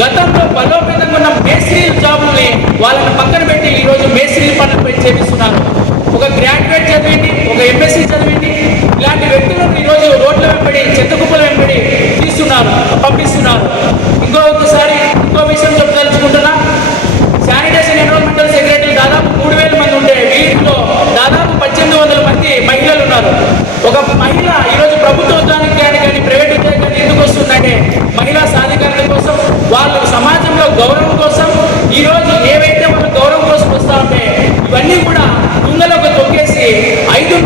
గతంలో బలోపేతంగా ఉన్న మేస్త్రీ జాబుల్ని వాళ్ళని పక్కన పెట్టి ఈరోజు మేస్త్రీ పనులు పెట్టి చేపిస్తున్నారు. ఒక గ్రాడ్యుయేట్ చదివింది ఒక ఎంఎస్సీ చదివింది. ఇలాంటి వ్యక్తులను ఈరోజు రోడ్ల వెంబడి చెత్త కుప్పల వెంబడి తీస్తున్నారు పంపిస్తున్నారు. ఇంకొకసారి ఇంకో విషయం చెప్పదలుచుకుంటున్నా. శానిటేషన్ ఎన్విరాన్మెంటల్ సెక్రటరీ దాదాపు మూడు వేల మంది ఉంటే వీటిలో దాదాపు పద్దెనిమిది వందల మంది మహిళలు ఉన్నారు. ఒక మహిళ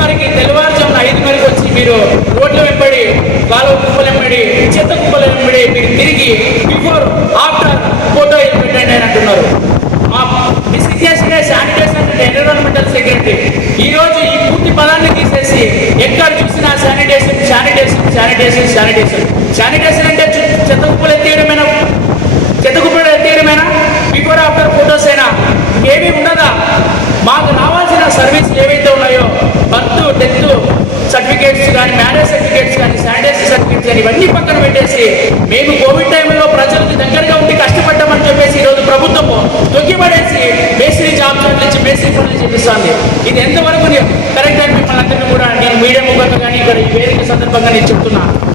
మనకి తెల్లవారుజామున మందికి వచ్చి మీరు రోడ్ల వెంబడి కాలువ కుప్పలు వెంబడి చెత్త కుప్పలు వెంబడి మీరు తిరిగి బిఫోర్ ఆఫ్టర్ ఫోటో పెట్టండి అని అంటున్నారు. మా designation sanitation and environmental secretary ఈ రోజు ఈ పూర్తి పదాన్ని తీసేసి ఎక్కడ చూసినా sanitation sanitation sanitation sanitation. Sanitation అంటే చెత్త కుప్పలు ఎత్తేయడమేనా? చెత్త కుప్పలు ఎత్తేయడమేనా? బిఫోర్ ఆఫ్టర్ ఫోటోస్ అయినా ఏమీ ఉండదా? మాకు రావాల్సిన సర్వీస్ ఏవైతే ఉన్నాయో మ్యారేజ్ సర్టిఫికేట్స్ కానీ శానిటైజర్ సర్టిఫికేట్స్ కానీ ఇవన్నీ పక్కన పెట్టేసి మేము కోవిడ్ టైంలో ప్రజలకు దగ్గరగా ఉండి కష్టపడ్డామని చెప్పేసి ఈరోజు ప్రభుత్వం తొక్కిపడేసి మేస్త్రి జాబ్ నుంచి మేస్త్రి పనులు చెప్పిస్తుంది. ఇది ఎంతవరకు కరెక్ట్ అని మిమ్మల్ని అందరినీ కూడా నేను మీడియా ముఖంగా కానీ ఇక్కడ ఈ వేదిక సందర్భంగా నేను చెప్తున్నాను